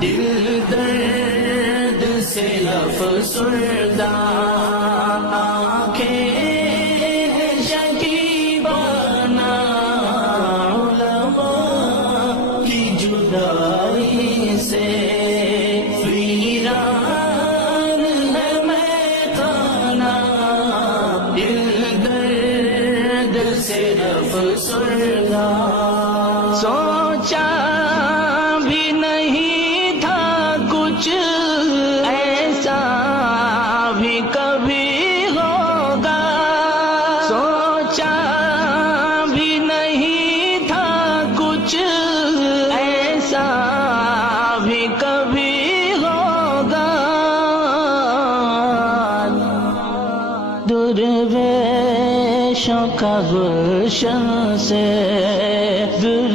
दिल दर्द से अफसरदा, आँखें शकीबाना, उलमा की जुदाई से वीरान है मैदाना। दिल दर्द से अफसरदा, सोचा भी नहीं था कुछ ऐसा भी कभी होगा, सोचा भी नहीं था कुछ ऐसा भी कभी होगा। दुर्वेशों का गुलशन से दूर